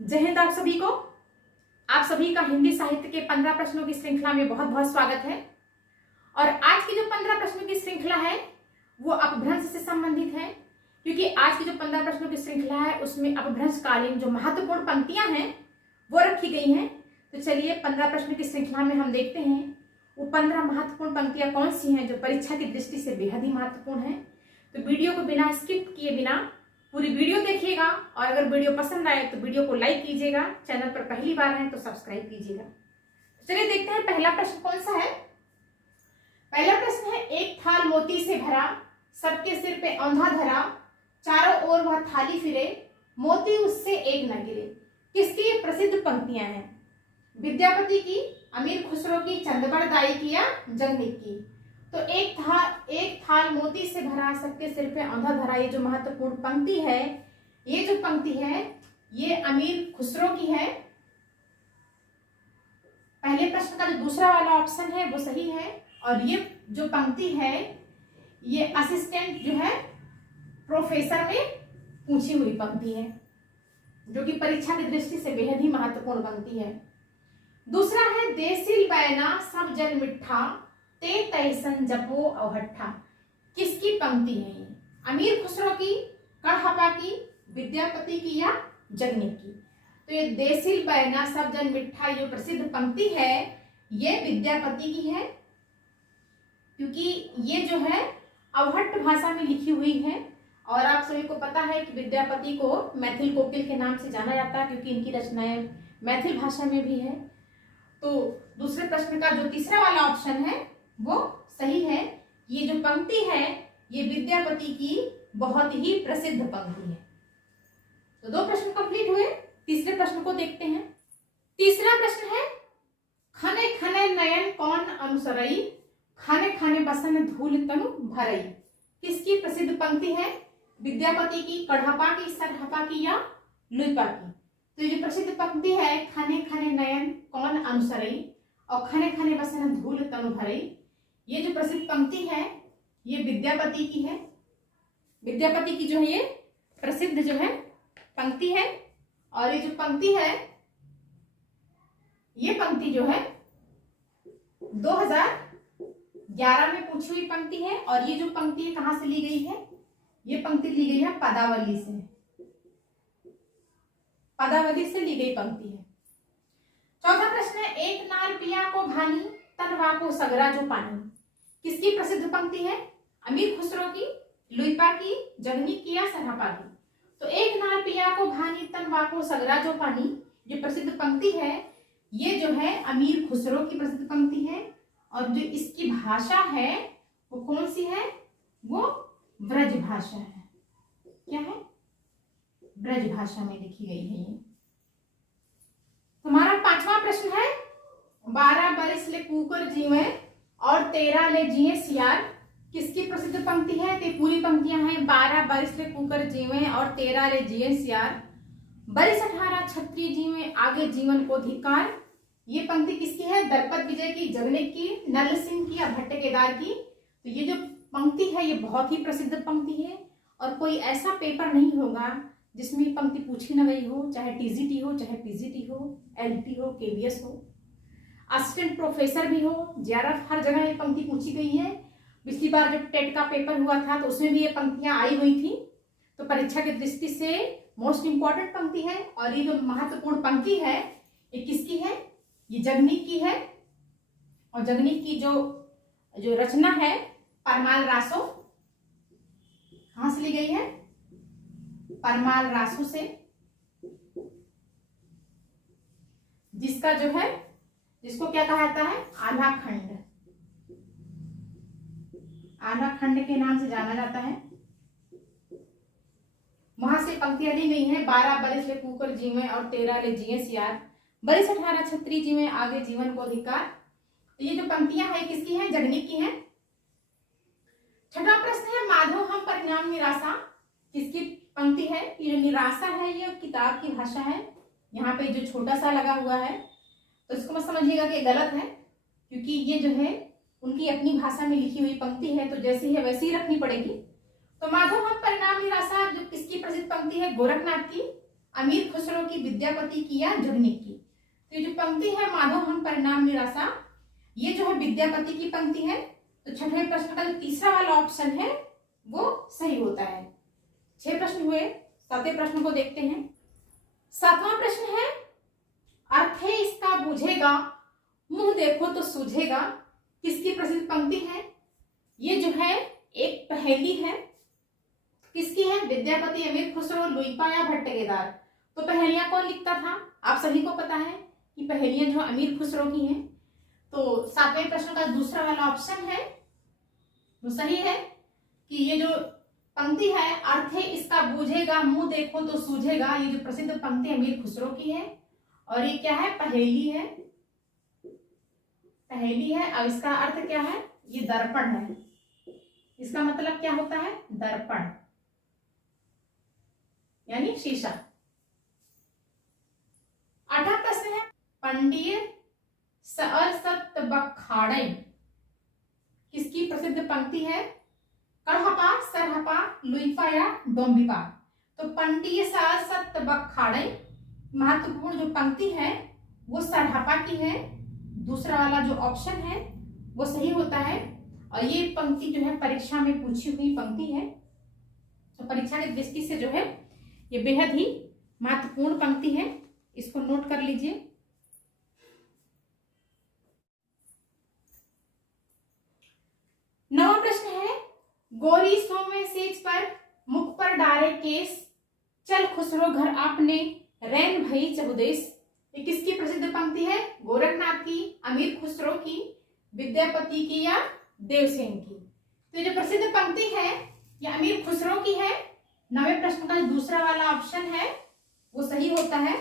जय हिंद आप सभी को। आप सभी का हिंदी साहित्य के 15 प्रश्नों की श्रृंखला में बहुत बहुत स्वागत है। और आज की जो 15 प्रश्नों की श्रृंखला है वो अपभ्रंश से संबंधित है, क्योंकि आज की जो 15 प्रश्नों की श्रृंखला है उसमें अपभ्रंशकालीन जो महत्वपूर्ण पंक्तियां हैं वो रखी गई हैं। तो चलिए 15 प्रश्नों की श्रृंखला में हम देखते हैं वो 15 महत्वपूर्ण पंक्तियां कौन सी हैं जो परीक्षा की दृष्टि से बेहद ही महत्वपूर्ण है। तो वीडियो को बिना स्किप किए बिना पूरी वीडियो देखिएगा, और अगर वीडियो पसंद आए तो वीडियो को लाइक कीजिएगा, चैनल पर पहली बार हैं तो सब्सक्राइब कीजिएगा। चलिए देखते हैं पहला प्रश्न कौन सा है। पहला प्रश्न है, एक थाल मोती से भरा, सबके सिर पे औंधा धरा, चारों ओर वह थाली फिरे, मोती उससे एक न गिरे। किसकी ये प्रसिद्ध पंक्तियां हैं? विद्यापति की, अमीर खुसरो की, चंदबड़ दाई की या जगनिक की? तो एक थाल मोती से भरा, सबके सिर पे औंधा धरा, ये जो महत्वपूर्ण पंक्ति है, ये जो पंक्ति है ये अमीर खुसरो की है। पहले प्रश्न का जो दूसरा वाला ऑप्शन है वो सही है, और ये जो पंक्ति है ये असिस्टेंट जो है प्रोफेसर में पूछी हुई पंक्ति है, जो कि परीक्षा की दृष्टि से बेहद ही महत्वपूर्ण पंक्ति है। दूसरा है, देसिल बैना सब जन मिठा, ते तैसन जपो अवहट्ठा। किसकी पंक्ति है ये? अमीर खुसरो की, कड़हपा की, विद्यापति की या जगनिक की? तो ये देसिल बैना सब जन मिठा जो प्रसिद्ध पंक्ति है ये विद्यापति की है, क्योंकि ये जो है अवहट्ट भाषा में लिखी हुई है। और आप सभी को पता है कि विद्यापति को मैथिल कोकिल के नाम से जाना जाता है, क्योंकि इनकी रचनाएं मैथिल भाषा में भी है। तो दूसरे प्रश्न का जो तीसरा वाला ऑप्शन है वो सही है। ये जो पंक्ति है ये विद्यापति की बहुत ही प्रसिद्ध पंक्ति है। तो दो प्रश्न कंप्लीट हुए। तीसरे प्रश्न को देखते हैं। तीसरा प्रश्न है, खने खने नयन कौन अनुसरई, खाने खाने बसन धूल तनु भरई। किसकी प्रसिद्ध पंक्ति है? विद्यापति की, कड़हपा की, सरहपा की या लुइपा की? तो ये जो प्रसिद्ध पंक्ति है, खाने खाने नयन कौन अनुसरई और खाने खाने बसन धूल तनु भरई, ये जो प्रसिद्ध पंक्ति है ये विद्यापति की है। विद्यापति की जो है ये प्रसिद्ध जो है पंक्ति है। और ये जो पंक्ति है ये पंक्ति जो है 2011 में पूछी हुई पंक्ति है। और ये जो पंक्ति है कहां से ली गई है? ये पंक्ति ली गई है पदावली से। पदावली से ली गई पंक्ति है। चौथा प्रश्न है, एक नार पिया को भानी, तनवा को सगरा जो पानी। किसकी प्रसिद्ध पंक्ति है? अमीर खुसरो की, लुइपा की, जगनिक की या सरहपा की? तो एक नार पिया को भानी, तनवा को सगरा जो पानी, जो प्रसिद्ध पंक्ति है ये जो है अमीर खुसरो की प्रसिद्ध पंक्ति है। और जो इसकी भाषा है वो कौन सी है? वो ब्रज भाषा है। क्या है? ब्रज भाषा में लिखी गई है ये। तुम्हारा पांचवा प्रश्न है, 12 बरिस ले कूकर जीवे और 13 ले जिए सियार। किसकी प्रसिद्ध पंक्ति है? तो पूरी पंक्तियां हैं, 12 बरिस ले कूकर जीवे और 13 ले जिए सियार, बरिस 18 छत्री जीवे आगे जीवन को धिकार। ये पंक्ति किसकी है? दरपत विजय की, जगनिक की, नल सिंह की या भट्ट केदार की? तो ये जो पंक्ति है ये बहुत ही प्रसिद्ध पंक्ति है, और कोई ऐसा पेपर नहीं होगा जिसमें पंक्ति पूछी न गई हो, चाहे टीजीटी हो, चाहे पीजीटी हो, एलटी हो, केवीएस हो, असिस्टेंट प्रोफेसर भी हो, जेआरएफ, हर जगह ये पंक्ति पूछी गई है। पिछली बार जब टेट का पेपर हुआ था तो उसमें भी ये पंक्तियां आई हुई थी। तो परीक्षा की दृष्टि से मोस्ट इंपॉर्टेंट पंक्ति है। और ये जो महत्वपूर्ण पंक्ति है ये किसकी है? ये जगनिक की है। और जगनिक की जो रचना है परमाल रासो, कहां से ली गई है? परमाल रासो से, जिसका जो है, जिसको क्या कहा जाता है? आधा खंड, आधा खंड के नाम से जाना जाता है। वहां से पंक्तियां ली गई हैं, 12 बरिस ले कूकर जीवे और 13 ले जिए सियार, बरिस 18 छत्री जीवे आगे जीवन को अधिकार। तो ये जो पंक्तियां है किसकी है? जगनिक की है। छठा प्रश्न है, माधव हम परिणाम निराशा। किसकी पंक्ति है? ये जो निराशा है ये किताब की भाषा है। यहाँ पे जो छोटा सा लगा हुआ है तो इसको मत समझिएगा कि गलत है, क्योंकि ये जो है उनकी अपनी भाषा में लिखी हुई पंक्ति है, तो जैसी है वैसी ही रखनी पड़ेगी। तो माधव हम परिणाम निराशा जो किसकी प्रसिद्ध पंक्ति है? गोरखनाथ की। अमीर खुसरो की, विद्यापति की या जगनीक की। तो ये जो पंक्ति है माधव हम परिणाम निराशा, ये जो है विद्यापति की पंक्ति है। तो छठवें प्रश्न का जो तीसरा वाला ऑप्शन है वो सही होता है। 6 प्रश्न हुए, 7वें प्रश्न को देखते हैं। 7वां प्रश्न है, अर्थ है इसका बूझेगा, मुंह देखो तो सूझेगा, किसकी प्रसिद्ध पंक्ति है? ये जो है एक पहेली है। किसकी है? विद्यापति, अमीर खुसरो, लुइपा या भट्टकेदार। तो पहेलियां कौन लिखता था? आप सभी को पता है कि पहेलियां जो अमीर खुसरो की हैं। तो 7वें प्रश्न का दूसरा वाला ऑप्शन है वो सही है कि ये जो पंक्ति है, अर्थ है इसका बूझेगा, मुंह देखो तो सूझेगा, ये जो प्रसिद्ध पंक्ति अमीर खुसरो की है। और ये क्या है? पहेली है। पहेली है। अब इसका अर्थ क्या है? ये दर्पण है। इसका मतलब क्या होता है? दर्पण यानी शीशा। 8वां प्रश्न है, पंडित सअर सत बखाड़े किसकी प्रसिद्ध पंक्ति है? कढ़हपा, सरहपा, लुइपा या डोम्बिपा। तो पंडित सअर सत बखाड़े महत्वपूर्ण जो पंक्ति है वो सरहपा की है। दूसरा वाला जो ऑप्शन है वो सही होता है। और ये पंक्ति जो है परीक्षा में पूछी हुई पंक्ति है। तो परीक्षा की दृष्टि से जो है ये बेहद ही महत्वपूर्ण पंक्ति है, इसको नोट कर लीजिए। नवा प्रश्न है, गोरी सोमे सेज पर मुख पर डारे केस, चल खुसरो घर आपने रैन भई चहुदेश। ये किसकी प्रसिद्ध पंक्ति है? गोरखनाथ की, अमीर खुसरो की, विद्यापति की या देवसेन की। तो ये जो प्रसिद्ध पंक्ति है ये अमीर खुसरो की है। 9वें प्रश्न का दूसरा वाला ऑप्शन है वो सही होता है।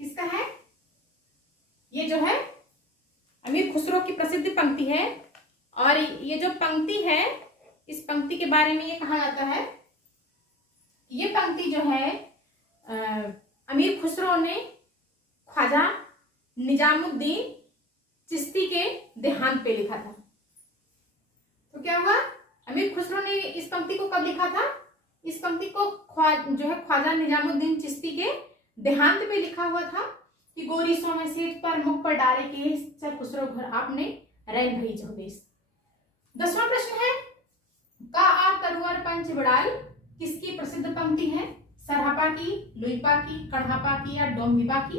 किसका है? ये जो है अमीर खुसरो की प्रसिद्ध पंक्ति है। और ये जो पंक्ति है, इस पंक्ति के बारे में ये कहा जाता है, ये पंक्ति जो है अमीर खुसरो ने ख्वाजा निजामुद्दीन चिश्ती के देहांत पे लिखा था। तो क्या हुआ? अमीर खुसरो ने इस पंक्ति को कब लिखा था? इस पंक्ति को जो है ख्वाजा निजामुद्दीन चिश्ती के देहांत पे लिखा हुआ था कि गोरी सोमे सेठ पर मुख पर डारे केस, चल खुसरो घर आपने रैन भई चहुदेश। 10वां प्रश्न है, का आ तरुअर पंच बिड़ाल किसकी प्रसिद्ध पंक्ति है? सरहपा की, लुइपा की, कढ़हपा की या डोम्बिपा की।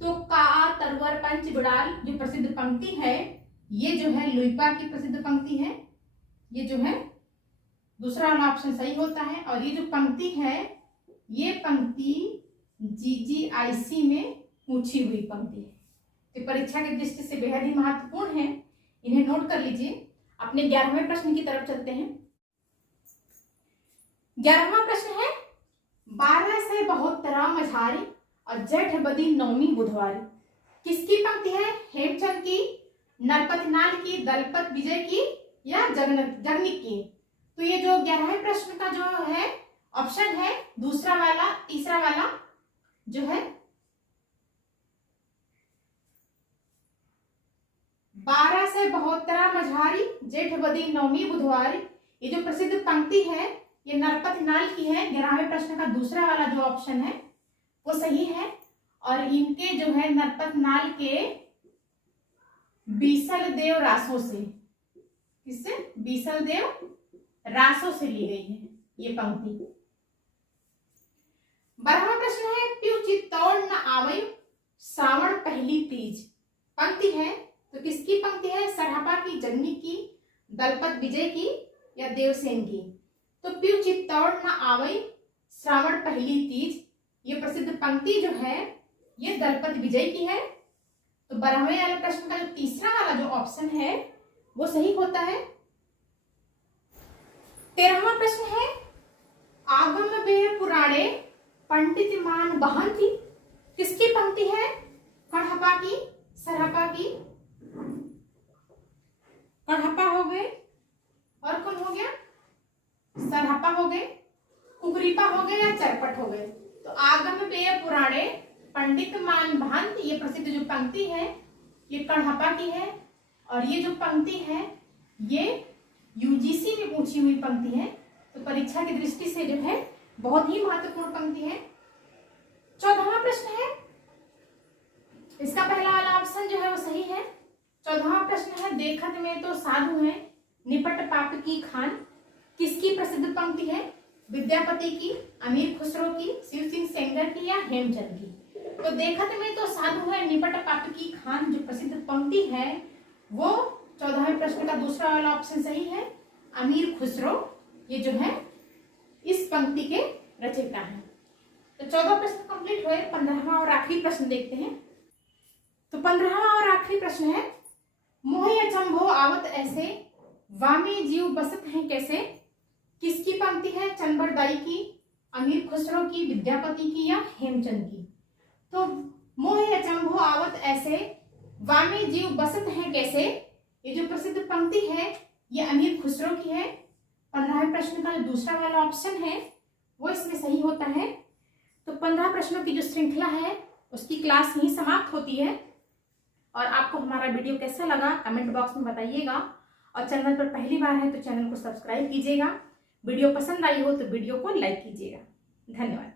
तो का आ तरुअर पंच बिड़ाल जो प्रसिद्ध पंक्ति है ये जो है लुइपा की प्रसिद्ध पंक्ति है। ये जो है दूसरा वाला ऑप्शन सही होता है। और ये जो पंक्ति है ये पंक्ति GGIC में पूछी हुई पंक्ति है। तो परीक्षा की दृष्टि से बेहद ही महत्वपूर्ण है, इन्हें नोट कर लीजिए। अपने 11वें प्रश्न की तरफ चलते हैं। 11वां प्रश्न है, 12 से 72 मझारी और जेठ बदी नौमी बुधवारी किसकी पंक्ति है? हेमचंद की, नरपतनाल की, दलपत विजय की या जगनीक की। तो ये जो 11वें प्रश्न का जो है ऑप्शन है दूसरा वाला, तीसरा वाला जो है 12 से 72 मझारी, जेठ बदी नौमी बुधवारी। ये जो प्रसिद्ध पंक्ति है ये नरपतनाल की है। 11वें प्रश्न का दूसरा वाला जो ऑप्शन है वो सही है। और इनके जो है नरपतनाल के बीसल देव रासों से, किससे? बीसल देव रासों से ली गई है ये पंक्ति। 12वां प्रश्न है, प्यू चित्तौड़ न आवै श्रावण पहली तीज पंक्ति है। तो किसकी पंक्ति है? सरहपा की, जगनीक की, दलपत विजय की या देवसेन की। तो प्यू चित्तौड़ न आवै श्रावण पहली तीज ये प्रसिद्ध पंक्ति जो है ये दलपत विजय की है। तो 12वें वाले प्रश्न का जो तीसरा वाला जो ऑप्शन है वो सही होता है। 13वां प्रश्न है, आगम बे पुराणे पंडित मान बहंती किसकी पंक्ति है? कढ़हपा की, सरहपा की, कढ़हपा हो गए और कौन हो गया? सरहपा हो गए, कुकरीपा हो गए या चरपट हो गए। तो आगम बे पुराणे पंडित मान बहंत ये प्रसिद्ध जो पंक्ति है ये कढ़हपा की है। और ये जो पंक्ति है ये UGC में पूछी हुई पंक्ति है। तो परीक्षा की दृष्टि से जो है बहुत ही महत्वपूर्ण पंक्ति है। 14वां प्रश्न है, इसका पहला वाला ऑप्शन जो है वो सही है। 14वां प्रश्न है, देखत में तो साधु है, निपट पाप की खान। किसकी प्रसिद्ध पंक्ति है? विद्यापति की, अमीर खुसरो की, शिव सिंह सेंगर की या हेमचंद की? तो देखत में तो साधु है, निपट पाप की खान जो प्रसिद्ध पंक्ति है वो 14वें प्रश्न का दूसरा वाला ऑप्शन सही है, अमीर खुसरो ये जो है इस पंक्ति के रचयिता हैं। तो 14 प्रश्न कंप्लीट हुए। 15वां और आखिरी प्रश्न देखते हैं। तो 15वां और आखिरी प्रश्न है, मोहि अचंभो आवत ऐसे, वामे जीव बसत हैं कैसे। किसकी पंक्ति है? चंबरदाई की, अमीर खुसरो की, विद्यापति की या हेमचंद की? तो मोहि अचंभो आवत ऐसे, वामे जीव बसत हैं कैसे, ये जो प्रसिद्ध पंक्ति है ये अमीर खुसरो की है। 15वें प्रश्न का जो दूसरा वाला ऑप्शन है वो इसमें सही होता है। तो 15 प्रश्नों की जो श्रृंखला है उसकी क्लास यहीं समाप्त होती है। और आपको हमारा वीडियो कैसा लगा कमेंट बॉक्स में बताइएगा, और चैनल पर पहली बार है तो चैनल को सब्सक्राइब कीजिएगा। वीडियो पसंद आई हो तो वीडियो को लाइक कीजिएगा। धन्यवाद।